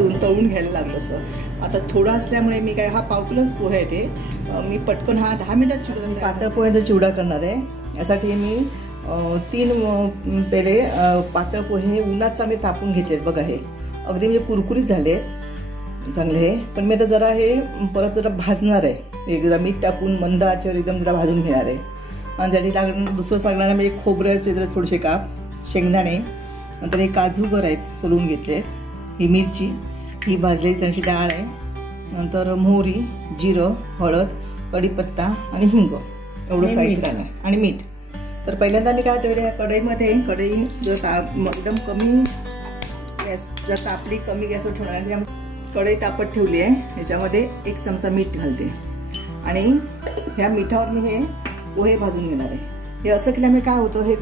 भाजून तळून घ्यायला लागलं असं. आता थोडं असल्यामुळे मी काय हा पाव किलोच पोहे आहे ते मी पटकन हा 10 मिनिटात चिवडा पातळ पोह्याचा चिवडा करणार आहे. यासाठी मी 3 पेले पातळ पोहे उन्हात चांगले तापून घेतलेत. बघा हे अगदी म्हणजे कुरकुरीत झाले चांगले हे. पण मी आता जरा हे परत जरा भाजणार आहे. जरा मीठ टाकून मंद आचेवर एकदम जरा भाजून घेणार आहे. आणि त्यासाठी लागणार दुसरं लागणार म्हणजे खोबऱ्याचे जरा थोडेसे काप, शेंगदाणे, नंतर हे काजू आहेत सोलून घेतले, ही मिरची, ही भाजलेली चण्याची डाळ आहे, नंतर मोहरी, जिरं, हळद, कढीपत्ता आणि हिंग एवढं साहित्य आहे आणि मीठ. तर पहिल्यांदा मी काय करते या कढईमध्ये कढई जर एकदम कमी गॅस जर तापली कमी गॅसवर ठेवणार त्या कढई तापत ठेवली आहे. ह्याच्यामध्ये 1 चमचा मीठ घालते आणि ह्या मिठावर मी हे पोहे भाजून घेणार आहे. हे असं केल्यामुळे काय होतं हे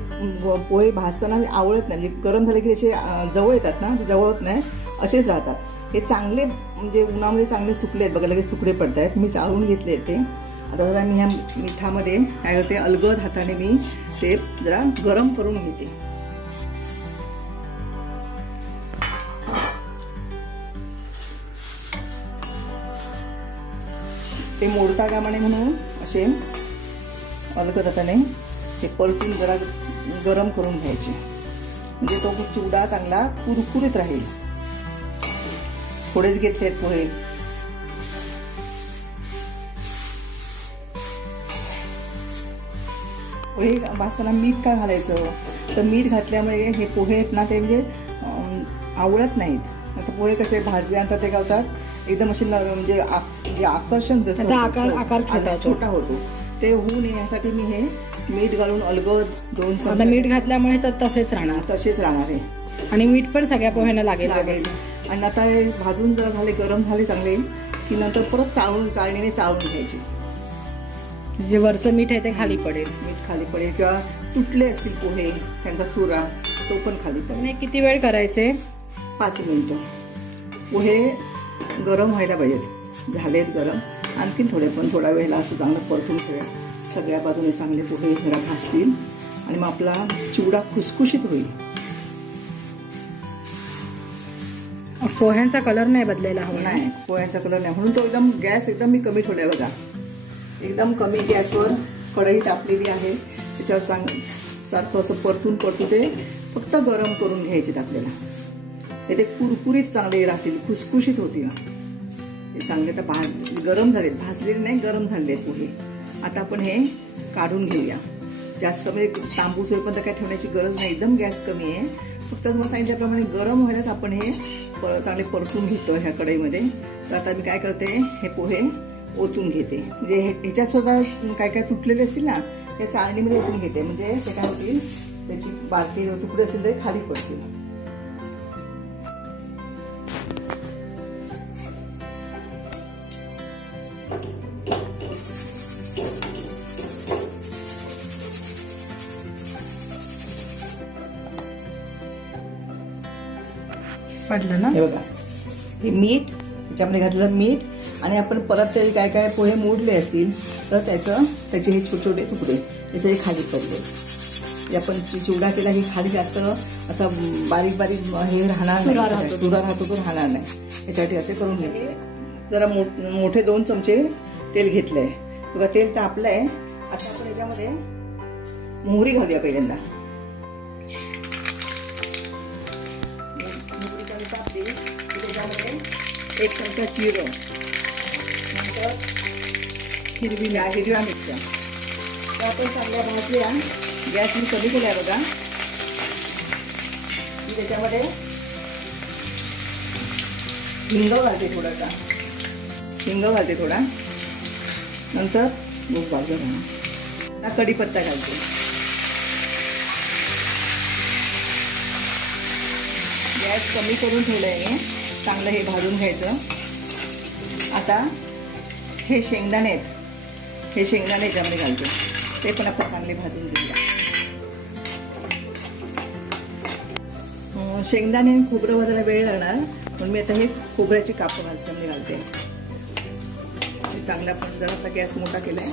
पोहे भाजताना आवळत नाही, म्हणजे गरम झाले की त्याचे जवळ येतात ना, जवळत नाही असेच राहतात. हे चांगले म्हणजे उन्हामध्ये चांगले सुकले आहेत बघा, लगेच तुकडे पडत आहेत. मी चाळून घेतले ते. आता जरा मी ह्या मिठामध्ये काय करते अलगद हाताने मी ते जरा गरम करून घेते. ते मोडता कामाने म्हणून असे अलगद हाताने हे परतून जरा गरम करून घ्यायचे, म्हणजे तो चिवडा चांगला कुरकुरीत राहील. थोडेच घेतलेत पोहे. पोहे भाजताना मीठ का घालायचं तर मीठ घातल्यामुळे हे पोहे आहेत ना ते म्हणजे आवळत नाहीत. आता पोहे कसे भाजल्यानंतर ते गावतात एकदम असे म्हणजे आकर्षण आकार छोटा होतो. ते होऊ नये यासाठी मी हे मीठ घालून अलगद 2 चमचे मीठ घातल्यामुळे तर तसेच राहणार आहे. आणि मीठ पण सगळ्या पोह्यांना लागेल. आणि आता हे भाजून जर झाले गरम झाले चांगले की नंतर परत चाळणीने चाळून घ्यायचे. जे वरचं मीठ आहे ते खाली पडेल, मीठ खाली पडेल किंवा तुटले असतील पोहे त्यांचा चुरा तो पण खाली पडेल. किती वेळ करायचे? 5 मिनिटं. पोहे गरम व्हायला पाहिजेत. झालेत गरम, आणखीन थोडा वेळेला असं चांगलं परतून ठेवा. सगळ्या बाजूने चांगले पोहे जरा भाजतील आणि मग आपला चिवडा खुसखुशीत होईल. पोह्यांचा कलर नाही बदलायला हवा. नाही, पोह्यांचा कलर नाही म्हणून तो एकदम गॅस एकदम मी कमी ठेवलाय बघा. एकदम कमी गॅसवर कढई तापलेली आहे. त्याच्यावर सारखं असं परतून ते फक्त गरम करून घ्यायचे आपल्याला. ते कुरकुरीत चांगले राहतील, खुसखुशीत होतील. ते चांगले तर गरम झालेत, भाजलेले नाही गरम झालेले पोहे. आता आपण हे काढून घेऊया. जास्त म्हणजे तांबूस होईपर्यंत काय ठेवण्याची गरज नाही, एकदम गॅस कमी आहे. फक्त तुम्हाला सांगितल्याप्रमाणे गरम व्हायलाच आपण हे चांगले परतून घेतो ह्या कढईमध्ये. तर आता मी काय करते हे पोहे ओतून घेते. म्हणजे ह्याच्यात सुद्धा काय काय तुटलेले असतील ना त्या चाळणीमध्ये ओतून घेते, म्हणजे ते काय होतील त्याची बारकी तुकडे असतील तरी खाली पडतील. पडलं ना. हे बघा हे मीठ त्याच्यामध्ये घातलेलं मीठ आणि आपण परत तरी काय काय पोहे मोडले असतील तर त्याचे हे छोटे छोटे तुकडे त्याचे खाली पडले. आपण चिवडा केला की खाली जास्त असा बारीक बारीक हे राहणार नाही, चुरा राहतो तो राहणार नाही. याच्यासाठी असे करून घे. जरा मोठे 2 चमचे तेल घेतलंय बघा. तेल तापलंय. आता आपण याच्यामध्ये मोहरी घालूया पहिल्यांदा. त्याच्यामध्ये 1 चमचा जिरं, नंतर हिरव्या मिरच्या त्या आपण चांगल्या भाजल्या. गॅस मी कमी केलाय बघा. मी त्याच्यामध्ये हिंग घालते, थोडा नंतर मूग भाजून कढीपत्ता घालते. गॅस कमी करून ठेवलंय मी. चांगलं हे भाजून घ्यायचं. आता हे शेंगदाणे आहेत, हे शेंगदाणे याच्यामध्ये घालते. ते पण आपण चांगले भाजून घेऊया. शेंगदाणे खोबरं भाजायला वेळ लागणार म्हणून मी आता हे खोबऱ्याची कापं घालते. चांगला पण जरासा गॅस मोठा केलाय,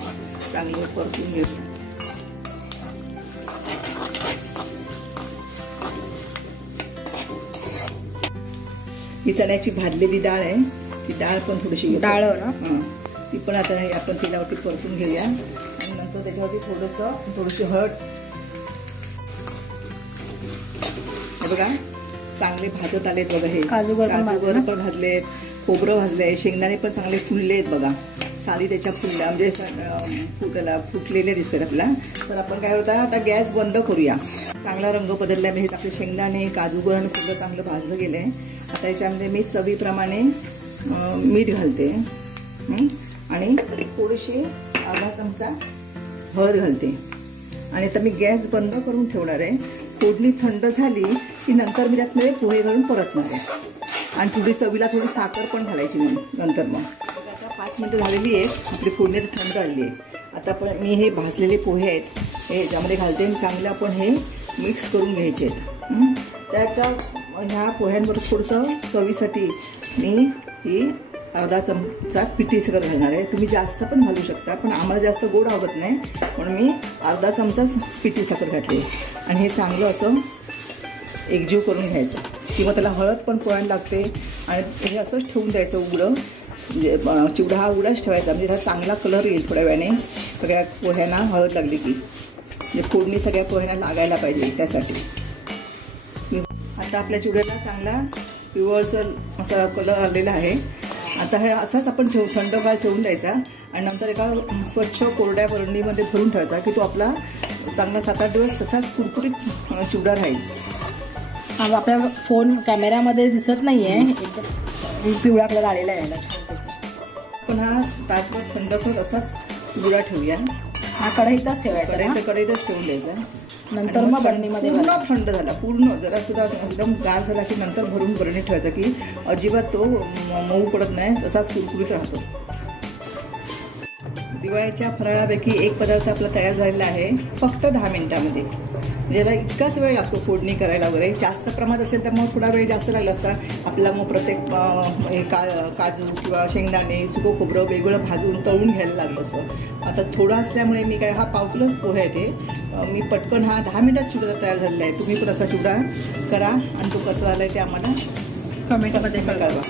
चांगलं परतून घेऊया. ही चण्याची भाजलेली डाळ आहे, ती डाळ पण थोडीशी घेऊ. डाळ ना? हां, ती पण आता आपण तेलावरती परतून घेऊया आणि नंतर त्याच्यावरती थोडीशी हळद. हे बघा चांगले भाजत आलेत बघा. हे काजू पण भाजलेत, खोबरं भाजले, शेंगदाणे पण चांगले फुललेत बघा. साली त्याच्या फुलल्या म्हणजे फुटलेले दिसतात आपल्याला. तर आपण काय होता आता गॅस बंद करूया. चांगला रंग बदलला. हे आपले शेंगदाणे, काजू आणि खोबरं चांगलं भाजलं गेलंय. आता याच्यामध्ये मी चवीप्रमाणे मीठ घालते आणि थोडीशी अर्धा चमचा हळद घालते. आणि आता मी गॅस बंद करून ठेवणार आहे. फोडणी थंड झाली की नंतर मी त्यात पोहे घालून परतणार आहे. आणि थोडी चवीला थोडी साखर पण घालायची म्हणून नंतर. मग आता 5 मिनिटं झालेली आहेत, आपली फोडणी थंड झालेली आहे. आता पण मी हे भाजलेले पोहे आहेत हे ह्याच्यामध्ये घालते. चांगले आपण हे मिक्स करून घ्यायचे आहेत. त्याच्या ह्या पोह्यांवर थोडंसं चवीसाठी मी ही अर्धा चमचा पिठी साखर घालणार आहे. तुम्ही जास्त पण घालू शकता, पण आम्हाला जास्त गोड आवडत नाही म्हणून मी अर्धा चमचाच पिठी साखर घातली. आणि हे चांगलं असं एकजीव करून घ्यायचं. किंवा त्याला हळद पण पोह्याला लागते. आणि हे असंच ठेवून द्यायचं उघडं. म्हणजे चिवडा हा उघडाच ठेवायचा, म्हणजे त्याला चांगला कलर येईल थोड्या वेळाने. सगळ्या पोह्यांना हळद लागली की म्हणजे फोडणी सगळ्या पोह्यांना लागायला पाहिजे त्यासाठी. आता आपल्या चिवड्याला चांगला पिवळसर असा कलर आलेला आहे. आता हे असाच आपण थंडगार ठेवून द्यायचा आणि नंतर एका स्वच्छ कोरड्या बरणीमध्ये भरून ठेवायचा की तो आपला चांगला 7-8 दिवस तसाच कुरकुरीत चिवडा राहील. हा आपल्या फोन कॅमेऱ्यामध्ये दिसत नाहीये, पिवळा कलर आलेला आहे. पण हा तासभर थंड करून असाच चिवडा ठेवूया. हा कढईतच ठेवायचा, कढईतच ठेवून द्यायचा. नंतर मग बरणीमध्ये पूर्ण थंड झाला, पूर्ण जरा सुद्धा एकदम गार झाला की नंतर भरून बरणीत ठेवायचा की अजिबात तो मऊ पडत नाही, तसाच कुरकुरीत राहतो. दिवाळीच्या फराळापैकी एक पदार्थ आपला तयार झालेला आहे फक्त 10 मिनिटांमध्ये. म्हणजे याला इतकाच वेळ लागतो फोडणी करायला वगैरे. जास्त प्रमाणात असेल तर मग थोडा वेळ जास्त लागला असता. आपला मग प्रत्येक काजू किंवा शेंगदाणे, सुकं खोबरं वेगवेगळं भाजून तळून घ्यायला लागलं असतं. आता थोडा असल्यामुळे मी काय हा 1/2 किलोच पोहे आहे ते मी पटकन हा 10 मिनिटात चिवडा तयार झालेला आहे. तुम्ही पण असा चिवडा करा आणि तो कसा झाला आहे ते आम्हाला कमेंटमध्ये कळवा.